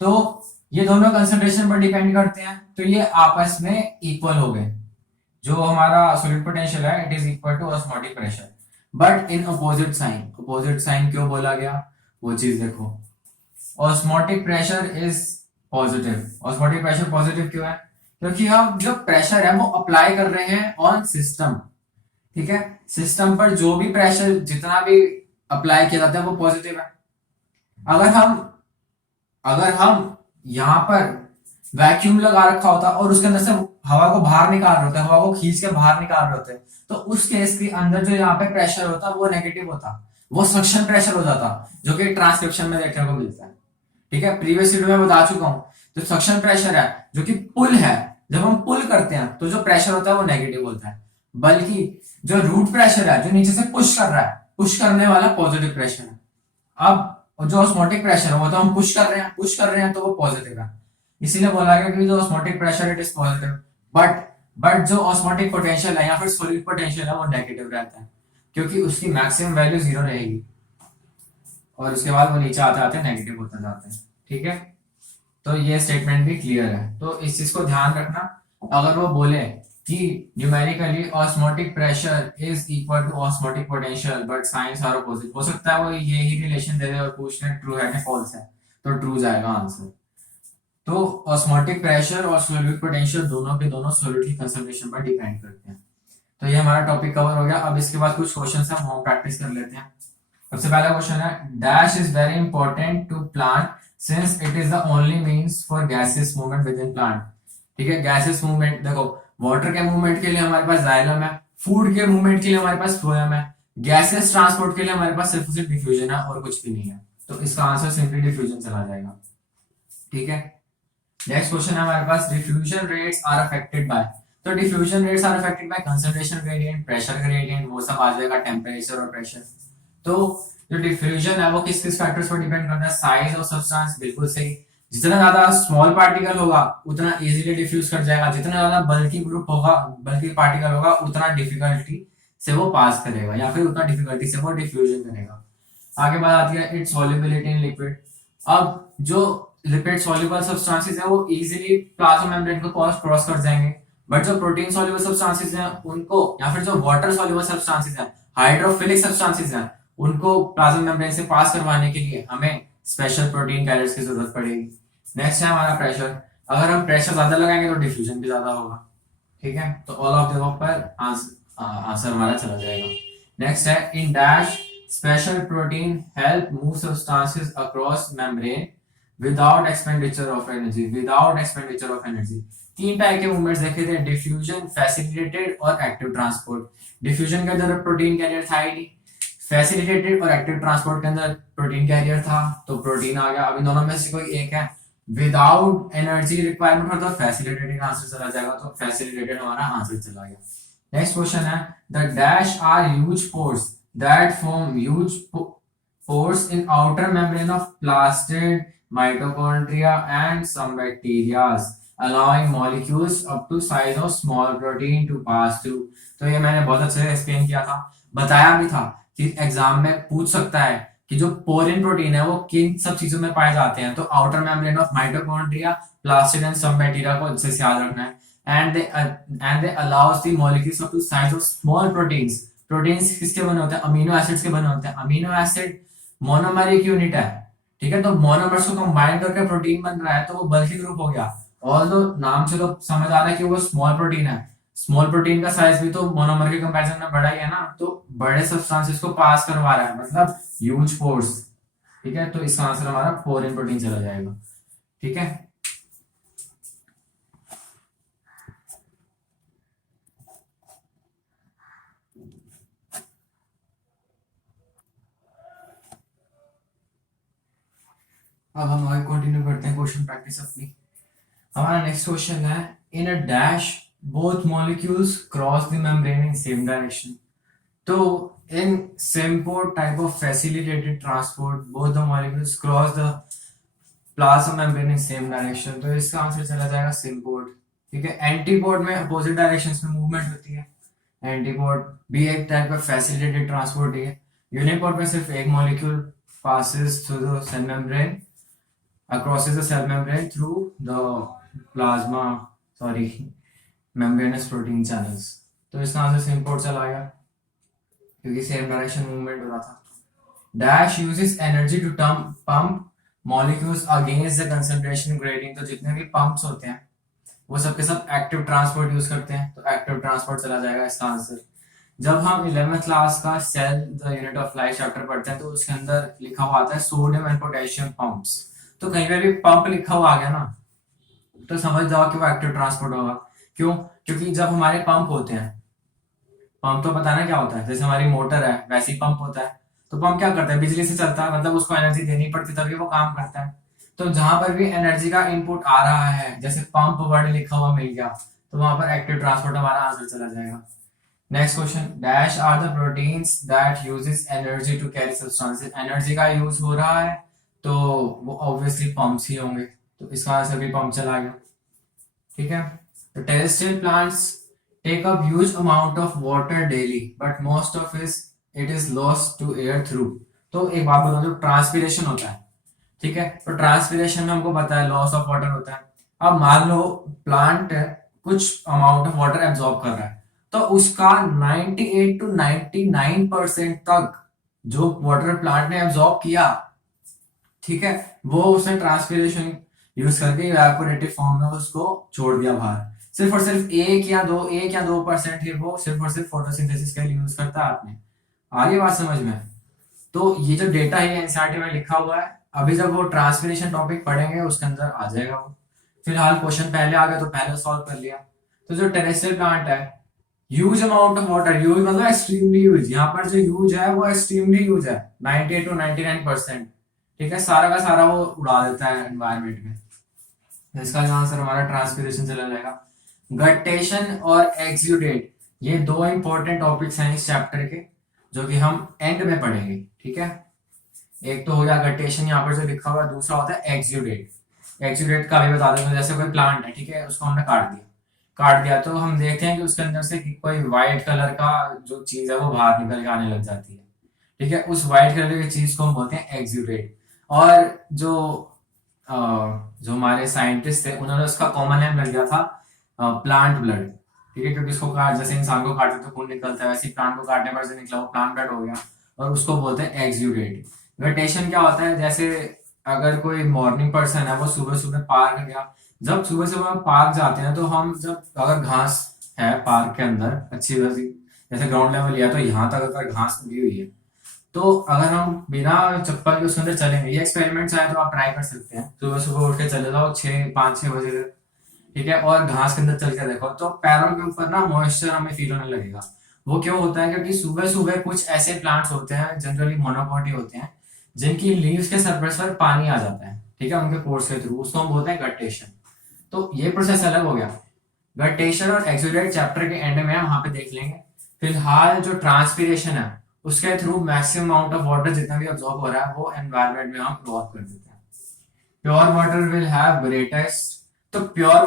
तो ये दोनों कंसंट्रेशन पर डिपेंड करते हैं, तो ये आपस में इक्वल हो गए। जो हमारा सॉलिड पोटेंशियल है it is equal to osmotic pressure, but in opposite sign. Opposite sign क्यों बोला गया वो चीज देखो। Osmotic pressure is positive. Osmotic pressure positive क्यों है? क्योंकि हम जो प्रेशर है वो अप्लाई कर रहे हैं ऑन सिस्टम। ठीक है, सिस्टम पर जो भी प्रेशर जितना भी अप्लाई किया जाता है वो पॉजिटिव है। अगर हम अगर हम यहाँ पर वैक्यूम लगा रखा होता और उसके अंदर से हवा को बाहर निकाल रहे होते, हवा को खींच के बाहर निकाल रहे होते, तो उस केस के अंदर जो यहाँ पे प्रेशर होता वो नेगेटिव होता, वो सक्शन प्रेशर हो जाता, जो कि ट्रांसक्रिप्शन में देखने को मिलता है। ठीक है, प्रीवियस वीडियो में बता चुका हूँ। तो सक्शन प्रेशर है जो कि पुल है, जब हम पुल करते हैं तो जो प्रेशर होता है वो नेगेटिव होता है, बल्कि जो रूट प्रेशर है जो नीचे से पुश कर रहा है, पुश करने वाला पॉजिटिव प्रेशर है। अब जो ऑस्मोटिक प्रेशर है वो तो हम पुश कर रहे हैं तो वो पॉजिटिव है, इसीलिए बोला गया कि जो osmotic pressure it is positive. But जो ऑस्मोटिक पोटेंशियल है या फिर सॉलिड पोटेंशियल है वो नेगेटिव रहता है, क्योंकि उसकी मैक्सिमम वैल्यू 0 रहेगी और उसके बाद वो नीचे आते आते नेगेटिव होते जाते हैं। ठीक है, तो ये स्टेटमेंट भी क्लियर है, तो इस चीज को ध्यान रखना। अगर वो बोले कि numerically osmotic pressure is equal to osmotic potential but signs are opposite, हो सकता है वो ये ही रिलेशन दे दे और पूछ ले ट्रू है कि फॉल्स है, तो ट्रू जाएगा आंसर। तो ऑस्मोटिक प्रेशर और सॉलिड पोटेंशियल दोनों के दोनों सॉलिड की कंसंट्रेशन पर डिपेंड करते हैं। तो ये हमारा टॉपिक कवर हो गया। अब इसके बाद कुछ क्वेश्चन है हम प्रैक्टिस कर लेते हैं। सबसे पहला क्वेश्चन है, dash is very important to plant since it is the only means for gases movement within plant. ठीक है, गैसेस मूवमेंट देखो, वाटर के मूवमेंट के लिए हमारे पास जाइलम है, फूड के मूवमेंट के लिए हमारे पास फ्लोएम है, गैसेस ट्रांसपोर्ट के लिए हमारे पास सिर्फ सिर्फ डिफ्यूजन है और कुछ भी नहीं है, तो इसका आंसर सिंपली डिफ्यूजन चला जाएगा। ठीक है, नेक्स्ट क्वेश्चन है हमारे पास, diffusion rates are affected by. तो diffusion rates are affected by concentration gradient, pressure gradient, वो सब आ जाएगा, टेम्परेचर और प्रेशर। तो जो डिफ्यूजन है वो किस किस फैक्टर्स पर डिपेंड करता है? साइज ऑफ सब्सटेंस, बिल्कुल सही। जितना ज्यादा स्मॉल पार्टिकल होगा उतना इजीली डिफ्यूज कर जाएगा, जितना ज्यादा बल्की ग्रुप होगा, बल्की पार्टिकल होगा, उतना डिफिकल्टी से वो पास करेगा या फिर उतना डिफिकल्टी से वो डिफ्यूजन करेगा। आगे बात आती है इट्स सॉल्युबिलिटी इन लिक्विड। अब जो लिपिड सॉल्युबल सब्सटेंसेस है वो इजीली प्लाज्मा मेम्ब्रेन को क्रॉस कर जाएंगे, बट जो प्रोटीन सॉल्युबल सब्सटेंसेस हैं उनको, या फिर जो वाटर सॉल्युबल सब्सटेंसेस हैं, हाइड्रोफिलिक सब्सटेंसेस हैं, उनको प्लाज्मा मेम्ब्रेन से पास करवाने के लिए हमें स्पेशल प्रोटीन कैरियर्स की जरूरत पड़ेगी। नेक्स्ट है हमारा प्रेशर। अगर हम प्रेशर ज्यादा लगाएंगे तो डिफ्यूजन भी ज्यादा होगा। ठीक है, तो ऑल ऑफ द अबव पर आंसर हमारा चला जाएगा। नेक्स्ट है, in dash special protein help move substances across membrane without expenditure of energy. Without expenditure of energy तीन टाइप के मूवमेंट्स देखे थे, डिफ्यूजन, फैसिलिटेटेड और एक्टिव ट्रांसपोर्ट। डिफ्यूजन के अंदर प्रोटीन कैरियर था ही नहीं, फैसिलिटेटेड और एक्टिव ट्रांसपोर्ट के अंदर प्रोटीन कैरियर था, तो प्रोटीन आ गया। अभी दोनों में से कोई एक है, विदाउट एनर्जी रिक्वायरमेंट हो तो फैसिलिटेटेड आंसर चला जाएगा, तो फैसिलिटेटेड हमारा आंसर चला गया। नेक्स्ट क्वेश्चन है, the dash are huge pores that form huge pores in outer membrane of plastid mitochondria and some bacteria, allowing molecules up to size of small protein to pass through। तो ये मैंने बहुत अच्छे से explain किया था, बताया भी था कि एग्जाम में पूछ सकता है कि जो पोरिन प्रोटीन है वो किन सब चीजों में पाए जाते हैं। तो outer membrane of mitochondria, plastid and some bacteria को अच्छे से याद रखना है। And they allows the molecules up to size of small proteins. Proteins किसके बने होते हैं? अमीनो एसिड्स के बने होते हैं। अमीनो एसिड मोनोमर एक यूनिट है, ठीक है, तो मोनोमर्स को कंबाइन करके प्रोटीन बन रहा है, तो वो बल्की ग्रुप हो गया। और जो नाम से तो समझ आ रहा है कि वो स्मॉल प्रोटीन है, स्मॉल प्रोटीन का साइज भी तो मोनोमर के कंपैरिजन में बड़ा ही है ना, तो बड़े सब्सटेंसेस को पास करवा रहा है, मतलब ह्यूज फोर्स। ठीक है, तो इसका आंसर हमारा पोरिन प्रोटीन चला जाएगा। ठीक है, अब हम आगे कंटिन्यू करते हैं क्वेश्चन प्रैक्टिस अपनी। हमारा नेक्स्ट क्वेश्चन है, in a dash both molecules cross the membrane in same direction. तो in symport type of facilitated transport both the molecules cross the plasma membrane in same direction, तो इसका answer चला जाएगा symport. ठीक है, antiport में opposite directions में movement होती है, एंटीपोर्ट भी एक टाइप का फैसिलिटेटेड ट्रांसपोर्ट है। यूनिपोर्ट में सिर्फ एक molecule passes through the cell membrane crosses the cell membrane through the plasma sorry membranous protein channels। तो इसका आंसर सेम पोर्ट चला गया क्योंकि सेम डायरेक्शन मूवमेंट हो रहा था। Dash uses energy to pump molecules against the concentration gradient. तो जितने भी पंप्स होते हैं वो सबके सब एक्टिव ट्रांसपोर्ट यूज करते हैं, तो एक्टिव ट्रांसपोर्ट चला जाएगा इसका आंसर। जब हम 11th क्लास का cell the unit of life chapter पढ़ते हैं तो उसके अंदर लिखा हुआ आता है सोडियम एंड पोटेशियम पंप्स। तो कहीं पर भी पंप लिखा हुआ आ गया ना तो समझ जाओ कि वो एक्टिव ट्रांसपोर्ट होगा। क्यों? क्योंकि जब हमारे पंप होते हैं, पंप तो पता ना क्या होता है, जैसे हमारी मोटर है वैसे ही पंप होता है। तो पंप क्या करता है? बिजली से चलता है, मतलब उसको एनर्जी देनी पड़ती तभी वो काम करता है। तो जहां पर भी एनर्जी का इनपुट आ रहा है, जैसे पंप वर्ड लिखा हुआ मिल गया, तो वहां पर एक्टिव ट्रांसपोर्ट हमारा आंसर चला जाएगा। Next question, dash are the proteins that uses energy to carry substances. Energy का यूज हो रहा है तो वो ऑब्वियसली पंप्स ही होंगे, तो इसका आंसर भी पंप चला गया। ठीक है, तो terrestrial plants take up huge amount of water daily but most of it is lost to air through. तो एक बात बताओ, जो ट्रांसपीरेशन होता है, ठीक है, तो ट्रांसपीरेशन में हमको पता है लॉस ऑफ वाटर होता है। अब मान लो प्लांट कुछ अमाउंट ऑफ वाटर एब्जॉर्ब कर रहा है, तो उसका 98 to 99% तक जो वाटर प्लांट ने एब्जॉर्ब किया, ठीक है, वो उसने ट्रांसपीरेशन यूज करके इवेपोरेटिव फॉर्म में उसको छोड़ दिया बाहर। सिर्फ और सिर्फ 1 या 2% ही वो सिर्फ और सिर्फ फोटोसिंथेसिस के लिए यूज करता है। आपने आगे बात समझ में? तो ये जो डेटा है एनसीईआरटी में लिखा हुआ है, अभी जब वो ट्रांसपीरेशन टॉपिक पढ़ेंगे उसके अंदर आ जाएगा वो। फिलहाल क्वेश्चन पहले आ गया तो पहले सॉल्व कर लिया। तो जो टेरेस्ट्रियल प्लांट है, huge amount of water, huge मतलब एक्सट्रीमली ह्यूज, यहाँ पर जो ह्यूज है वो एक्सट्रीमली ह्यूज है, 98 to 99%। ठीक है, सारा का सारा वो उड़ा देता है एनवायरमेंट में। तो इसका आंसर हमारा ट्रांसपीरेशन चला जाएगा। गटेशन और एक्सुडेट, ये दो इंपॉर्टेंट टॉपिक्स हैं इस चैप्टर के जो कि हम एंड में पढ़ेंगे। ठीक है, एक तो हो गया गटेशन यहाँ पर जो लिखा हुआ है, दूसरा होता है एक्सुडेट। एक्सुडेट का भी बता दें, जैसे कोई प्लांट है, ठीक है, उसको हमने काट दिया तो हम देखते हैं कि उसके अंदर से कोई व्हाइट कलर का जो चीज है वो बाहर निकल के आने लग जाती है। ठीक है, उस व्हाइट कलर की चीज को हम बोलते हैं एक्सुडेट। और जो हमारे साइंटिस्ट थे उन्होंने उसका कॉमन नेम लग गया था प्लांट ब्लड। ठीक है, क्योंकि इसको काट, जैसे इंसान को काटते तो खून निकलता है, वैसे ही प्लांट को काटने पर से निकला वो प्लांट ब्लड हो गया और उसको बोलते हैं एक्सुडेट। गटेशन क्या होता है? जैसे अगर कोई मॉर्निंग पर्सन है वो सुबह सुबह पार्क गया, जब सुबह सुबह पार्क जाते हैं तो हम जब अगर घास है पार्क के अंदर अच्छी खासी, जैसे ग्राउंड लेवल लिया तो यहाँ तक अगर घास उगी हुई है, तो अगर हम बिना चप्पल के उसके अंदर चलेंगे, ये एक्सपेरिमेंट चाहे तो आप ट्राई कर सकते हैं। सुबह सुबह उठ के चले जाओ 5-6 बजे तक, ठीक है, और घास के अंदर चल के देखो तो पैरों के ऊपर ना मॉइस्चर हमें फील होने लगेगा। वो क्यों होता है? क्योंकि सुबह सुबह कुछ ऐसे प्लांट्स होते हैं, जनरली मोनोकोटी होते हैं, जिनकी लीव्स के सरफेस पर पानी आ जाता है, ठीक है, उनके पोर्स के थ्रू, उसको हम बोलते हैं गटेशन। तो ये प्रोसेस अलग हो गया। गटेशन और एक्सुडेट चैप्टर के एंड में हम वहां पे देख लेंगे। फिलहाल जो ट्रांसपीरेशन है उसके through maximum amount of water जितना भी अब्सॉर्ब हो रहा है वो एनवायरनमेंट में हम लॉस कर देते हैं। Pure water will have greatest, तो प्योर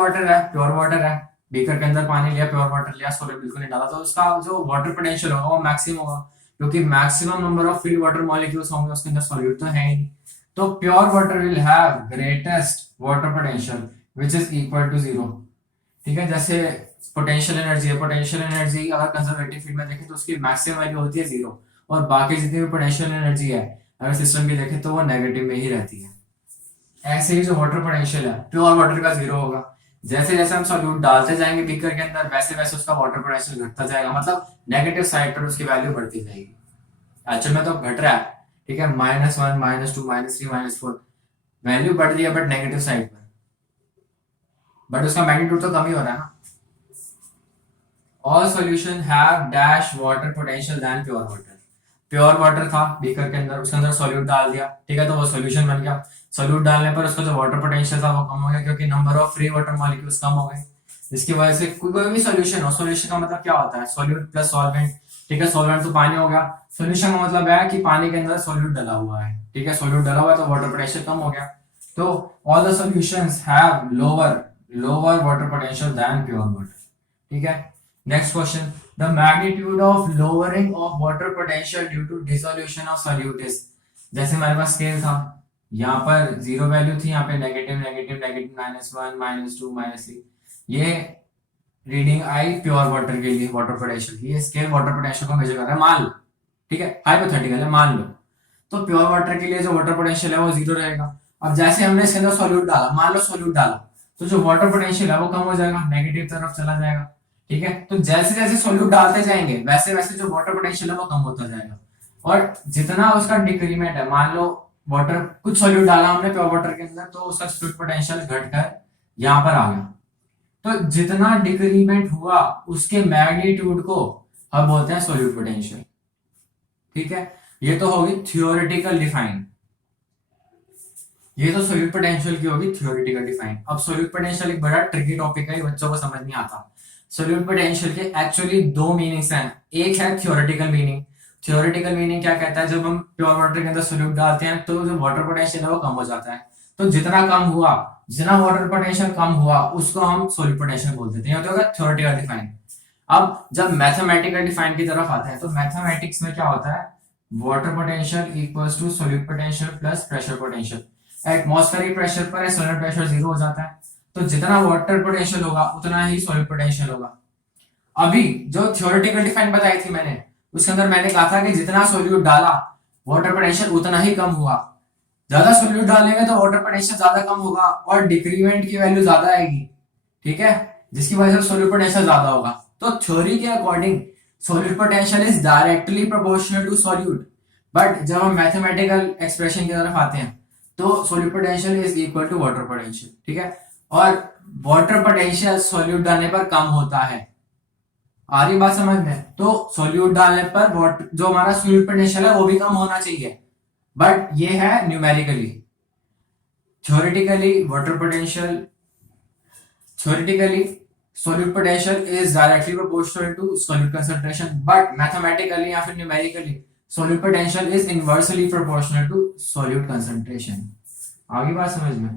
वाटर है, बीकर के अंदर पानी लिया, प्योर वाटर लिया, सोलर बिल्कुल नहीं डाला, तो उसका जो वाटर पोटेंशियल होगा वो मैक्सिमम होगा, क्योंकि maximum number of free water molecules होंगे उसके अंदर, सॉल्यूट तो है ही नहीं। तो pure water will have greatest water potential which is equal to 0। ठीक है, जैसे पोटेंशियल एनर्जी है, पोटेंशियल एनर्जी अगर कंजर्वेटिव फील्ड में देखें तो उसकी मैक्सिमम वैल्यू होती है 0, और बाकी जितनी भी पोटेंशियल एनर्जी है अगर सिस्टम की देखें तो वो नेगेटिव में ही रहती है। ऐसे ही जो वाटर पोटेंशियल है प्योर वाटर का 0 होगा। जैसे जैसे हम सॉल्यूट डालते जाएंगे बीकर के अंदर वैसे वैसे उसका वाटर पोटेंशियल घटता जाएगा, मतलब नेगेटिव साइड पर उसकी वैल्यू बढ़ती जाएगी। एक्चुअल में तो घट रहा है, ठीक है, -1 -2 -3 -4 वैल्यू बढ़ रही है बट नेगेटिव साइड पर, बट उसका मैग्नीट्यूड तो कम ही हो रहा है ना। All solution have dash water potential than pure water. Pure water था बीकर के अंदर, उसके अंदर सॉल्यूट डाल दिया, ठीक है, तो वो सॉल्यूशन बन गया। सॉल्यूट डालने पर उसका जो वाटर पोटेंशियल था वो कम हो गया, क्योंकि number of free water molecules कम हो गए, जिसकी वजह से कोई भी सॉल्यूशन हो, सॉल्यूशन का मतलब क्या होता है? सॉल्यूट प्लस सॉल्वेंट, ठीक है, सॉल्वेंट तो पानी हो गया, सॉल्यूशन का मतलब है कि पानी के अंदर सॉल्यूट डला हुआ है, ठीक है, सॉल्यूट डला हुआ है तो वाटर पोटेंशियल कम हो गया। तो all the solutions have lower water potential than pure water. ठीक है, next question, the magnitude of lowering of water potential due to dissolution of solute is. जैसे हमारे पास स्केल था, यहाँ पर जीरो वैल्यू थी, यहाँ पे नेगेटिव नेगेटिव नेगेटिव -1 -2 -3। ये रीडिंग आई प्योर वाटर के लिए, वाटर पोटेंशियल की। ये स्केल वाटर पोटेंशियल को मेजर कर रहा है, मान लो, ठीक है, हाइपोथेटिकल है, मान लो। तो प्योर वाटर के लिए जो वाटर पोटेंशियल है वो जीरो रहेगा। अब जैसे हमने इसके अंदर सॉल्यूट डाला, मान लो सॉल्यूट डाला, तो जो वाटर पोटेंशियल है वो कम हो जाएगा, नेगेटिव तरफ चला जाएगा, ठीक है। तो जैसे जैसे सॉल्यूट डालते जाएंगे वैसे वैसे जो वाटर पोटेंशियल है वो कम होता जाएगा। और जितना उसका डिक्रीमेंट है, मान लो वाटर, कुछ सॉल्यूट डाला हमने प्योर वाटर के अंदर, तो उसका स्प्लिट पोटेंशियल घटकर यहाँ पर आ गया। तो जितना डिक्रीमेंट हुआ उसके मैग्नीट्यूड को हम बोलते हैं सॉल्यूट पोटेंशियल, ठीक है। ये तो होगी थियोरेटिकल डिफाइन, ये तो सॉल्यूट पोटेंशियल की होगी थियोरेटिकल डिफाइन। अब सॉल्यूट पोटेंशियल एक बड़ा ट्रिकी टॉपिक है, बच्चों को समझ नहीं आता। सॉल्यूट पोटेंशियल के एक्चुअली दो मीनिंग्स हैं। एक है थियोरेटिकल मीनिंग। थियोरेटिकल मीनिंग क्या कहता है, जब हम प्योर वाटर के अंदर सॉल्यूट डालते हैं तो जो वाटर पोटेंशियल है वो कम हो जाता है। तो जितना कम हुआ, जितना वाटर पोटेंशियल कम हुआ उसको हम सॉल्यूट पोटेंशियल बोल देते हैं। ये होगा थियोरेटिकल डिफाइन। अब जब मैथमेटिकल डिफाइन की तरफ आते हैं तो मैथमेटिक्स में क्या होता है, water potential equals to solute potential plus pressure potential. Atmospheric pressure पर एक्सटर्नल प्रेशर जीरो हो जाता है, तो जितना वाटर पोटेंशियल होगा उतना ही सॉल्यूट पोटेंशियल होगा। अभी जो थ्योरेटिकल डिफाइन बताई थी मैंने, उसके अंदर मैंने कहा था कि जितना सॉल्यूट डाला वाटर पोटेंशियल उतना ही कम हुआ। ज्यादा सॉल्यूट डालेंगे तो वाटर पोटेंशियल ज्यादा कम होगा और डिक्रीमेंट की वैल्यू ज्यादा आएगी, ठीक है, जिसकी वजह से सॉल्यूट पोटेंशियल ज्यादा होगा। तो थ्योरी के according solute potential is directly proportional to solute, but जब हम मैथमेटिकल एक्सप्रेशन की तरफ आते हैं तो solute potential is equal to water potential, ठीक है। और वाटर पोटेंशियल सॉल्यूट डालने पर कम होता है। आ रही बात समझ में? तो सॉल्यूट डालने पर जो हमारा सॉल्यूट पोटेंशियल है वो भी कम होना चाहिए, बट ये है numerically. Theoretically water potential, theoretically solute potential is directly proportional to solute concentration, but mathematically या फिर numerically solute potential is inversely proportional to solute concentration. आगे बात समझ में?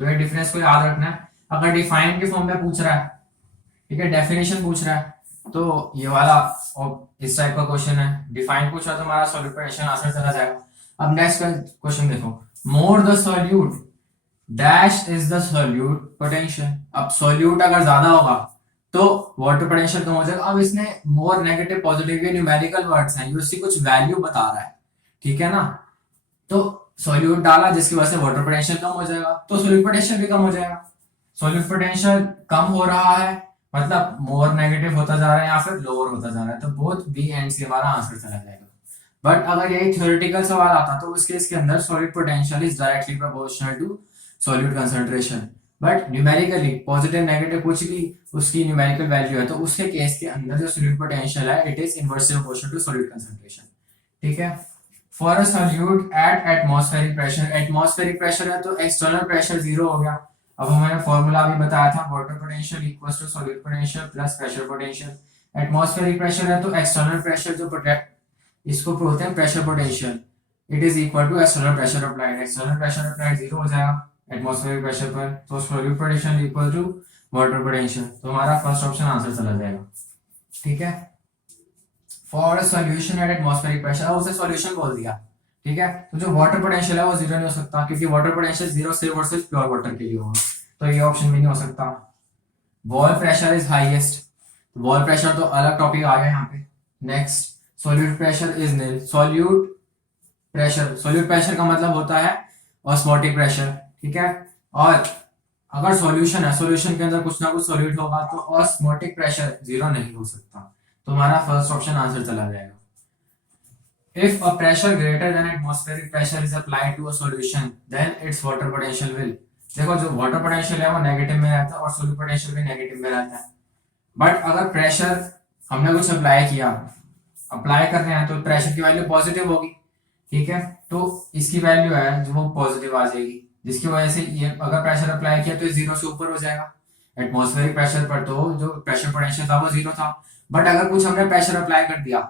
तो ये डिफरेंस को याद रखना है। अगर डिफाइन के फॉर्म में पूछ रहा है, ठीक है, डेफिनेशन पूछ रहा है, तो ये वाला और इस टाइप का क्वेश्चन है। डिफाइन पूछा तो हमारा सॉल्यूट पोटेंशियल आंसर चला जाएगा। अब नेक्स्ट क्वेश्चन देखो, more the solute dash is the solute potential. अब सॉल्यूट अगर ज्यादा होगा तो वाटर पोटेंशियल कम हो जाएगा। अब इसने मोर, नेगेटिव, पॉजिटिव ये न्यूमेरिकल वर्ड्स हैं, ये उसकी कुछ वैल्यू बता रहा है, ठीक है ना। तो सॉल्यूट डाला जिसकी वजह से वाटर पोटेंशियल कम हो जाएगा, तो सॉल्यूट पोटेंशियल भी कम हो जाएगा। सॉल्यूट पोटेंशियल कम हो रहा है मतलब मोर नेगेटिव होता जा रहा है या फिर लोअर होता जा रहा है, तो बोथ बी एंड सी हमारा आंसर चला जाएगा। बट अगर यही थ्योरेटिकल सवाल आता तो उस केस के अंदर solute potential is directly proportional to solute concentration, but numerically positive negative कुछ भी उसकी न्यूमेरिकल वैल्यू है तो उसके केस के अंदर जो सॉल्यूट पोटेंशियल है it is inversely proportional to solute concentration, ठीक है। For a solute at atmospheric pressure, atmospheric pressure है तो एक्सटर्नल प्रेशर जीरो हो गया। अब हमें फॉर्मूला भी बताया था, water potential equals to solute potential plus pressure potential. Atmospheric pressure है तो एक्सटर्नल प्रेशर जो इसको बोलते हैं pressure potential, it is equal to external pressure applied. External pressure applied zero हो जाएगा एटमॉस्फेरिक प्रेशर पर, तो solute potential equal to water potential, तो हमारा फर्स्ट ऑप्शन आंसर चला जाएगा, ठीक है। For solution at atmospheric pressure, अब उसे सॉल्यूशन बोल दिया, ठीक है। तो जो वाटर पोटेंशियल है वो जीरो नहीं हो सकता क्योंकि वाटर पोटेंशियल जीरो सिर्फ और सिर्फ प्योर वाटर के लिए होगा, तो ये ऑप्शन भी नहीं हो सकता। Wall pressure is highest, wall pressure तो अलग टॉपिक आ गया यहाँ पे। Next, solute pressure is nil. Solute pressure का मतलब होता है ऑस्मोटिक प्रेशर, ठीक है। और अगर सॉल्यूशन है, सॉल्यूशन के अंदर कुछ ना कुछ सॉल्यूट होगा तो ऑस्मोटिक प्रेशर जीरो नहीं हो सकता, तो हमारा फर्स्ट ऑप्शन आंसर चला जाएगा। If a pressure greater than atmospheric pressure is applied to a solution, then its water potential will, देखो जो वाटर पोटेंशियल है वो नेगेटिव में रहता है और सॉल्यूट पोटेंशियल भी नेगेटिव में रहता है। बट अगर प्रेशर हमने कुछ अप्लाई किया, अप्लाई कर रहे हैं तो प्रेशर की वैल्यू पॉजिटिव होगी, ठीक है, तो इसकी वैल्यू है जो वो पॉजिटिव आ जाएगी, जिसकी वजह से ये अगर प्रेशर अप्लाई किया तो जीरो से ऊपर हो जाएगा। एटमॉस्फेरिक प्रेशर पर तो जो प्रेशर पोटेंशियल था वो जीरो था, बट अगर कुछ हमने प्रेशर अप्लाई कर दिया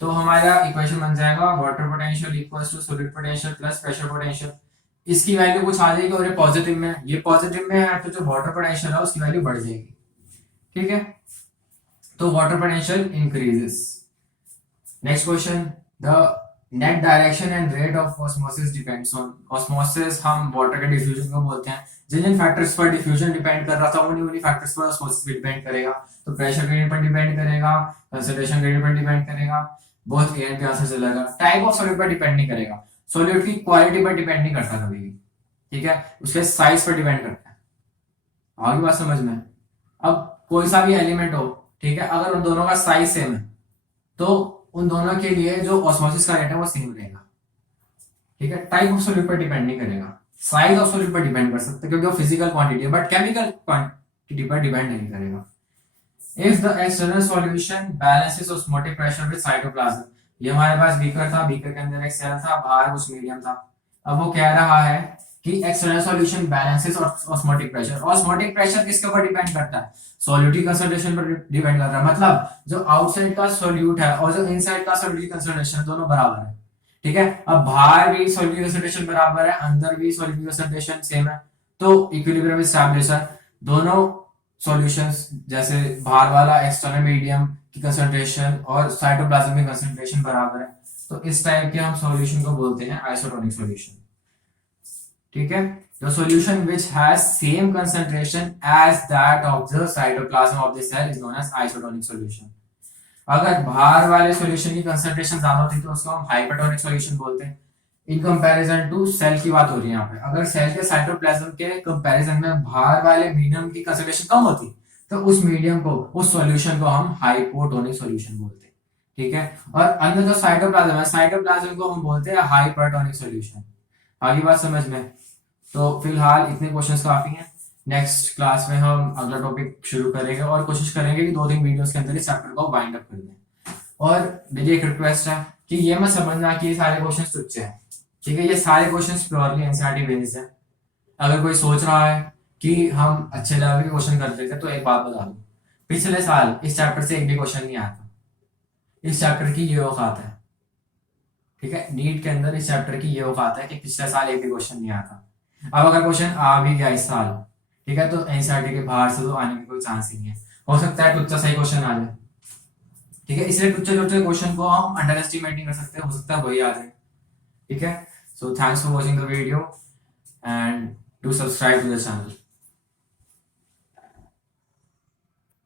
तो हमारा इक्वेशन बन जाएगा water potential equals to solute potential plus pressure potential. इसकी वैल्यू कुछ आ जाएगी और ये पॉजिटिव में है तो जो वाटर पोटेंशियल है उसकी वैल्यू बढ़ जाएगी, ठीक है। तो water potential increases. Next question, the net direction and rate of osmosis depends on osmosis, हम वाटर के डिफ्यूजन को बोलते हैं। जिन जिन फैक्टर्स पर डिफ्यूजन डिपेंड कर रहा था उन्हीं उन्हीं फैक्टर्स पर ऑस्मोसिस भी डिपेंड करेगा। तो प्रेशर ग्रेडियंट पर डिपेंड करेगा, कंसंट्रेशन ग्रेडियंट पर डिपेंड करेगा, बहुत ए एंड बी आंसर चलेगा। टाइप ऑफ सॉल्यूट पर डिपेंड नहीं करेगा, सॉल्यूट की क्वालिटी पर डिपेंड नहीं करता कभी भी, ठीक है, उसके साइज पर डिपेंड करता है। आगे बात समझ में? अब कोई सा भी एलिमेंट हो, ठीक है, अगर उन दोनों का साइज सेम है तो उन दोनों के लिए जो ऑस्मोसिस का रेट है वो सेम रहेगा, ठीक है। टाइप ऑफ सॉल्यूट पर डिपेंड नहीं करेगा, साइज ऑफ सॉल्यूट पर डिपेंड कर सकते हैं क्योंकि वो फिजिकल क्वांटिटी है, बट केमिकल क्वांटिटी पर डिपेंड नहीं करेगा। If the external solution balances osmotic pressure with cytoplasm, ये हमारे पास बीकर था, बीकर के अंदर एक सेल था, बाहर कुछ मीडियम था। अब वो कह रहा है कि external solution balances osmotic pressure. Osmotic pressure किसके ऊपर डिपेंड करता है? सॉल्यूट की कंसंट्रेशन पर डिपेंड करता है। मतलब जो आउटसाइड का सॉल्यूट है और जो इनसाइड का सॉल्यूट की कंसंट्रेशन दोनों बराबर है, ठीक है। अब बाहर भी सॉल्यूट की कंसंट्रेशन बराबर है, अंदर भी सॉल्यूट की कंसंट्रेशन सेम है, तो इक्विलिब्रियम एस्टैब्लिश है। दोनों सॉल्यूशंस जैसे बाहर वाला एक्सटर्नल मीडियम की कंसंट्रेशन और साइटोप्लाज्म की कंसंट्रेशन बराबर है, तो इस टाइप के हम सॉल्यूशन को बोलते हैं आइसोटोनिक सॉल्यूशन, ठीक है। The solution which has same concentration as that of the cytoplasm of the cell is known as isotonic solution. अगर बाहर वाले सॉल्यूशन की कंसंट्रेशन ज्यादा होती है तो उसको हम हाइपरटोनिक सॉल्यूशन बोलते हैं। इन कंपैरिजन टू सेल की बात हो रही है यहाँ पे, अगर सेल के साइटोप्लाज्म के कंपैरिजन में बाहर वाले मीडियम की कंसंट्रेशन कम होती तो उस मीडियम को, उस सॉल्यूशन को हम हाइपोटोनिक सॉल्यूशन बोलते हैं, ठीक है। और अंदर जो साइटोप्लाज्म है, साइटोप्लाज्म को हम बोलते हैं हाइपरटोनिक सॉल्यूशन। आगे बात समझ में? तो फिलहाल इतने क्वेश्चंस काफी हैं। नेक्स्ट क्लास में हम अगला टॉपिक शुरू करेंगे और कोशिश करेंगे कि 2-3 वीडियोस के अंदर इस चैप्टर को वाइंड अप कर दें। और मेरी एक रिक्वेस्ट है कि ये मत समझना कि ये सारे क्वेश्चंस तुच्छ हैं, ठीक है। ये सारे क्वेश्चंस प्योरली एनसीईआरटी बेस्ड है। अगर कोई सोच रहा है कि हम अच्छे लेवल के क्वेश्चन कर देते तो एक बात बता दूं, पिछले साल इस चैप्टर से एक भी क्वेश्चन नहीं आया था। इस चैप्टर की ये औकात है, ठीक है। नीट के अंदर इस चैप्टर की ये औकात है कि पिछले साल एक भी क्वेश्चन नहीं आया था। अब अगर क्वेश्चन आ भी गया इस साल, ठीक है, तो एनसीईआरटी के बाहर से तो आने की कोई चांस ही नहीं है। हो सकता है टुच्चा सही क्वेश्चन आ जाए, ठीक है। इसलिए टुच्चे टुच्चे क्वेश्चन को हम अंडर एस्टिमेट नहीं कर सकते, हो सकता है वही आ जाए, ठीक है। So thanks for watching the video and do subscribe to the channel.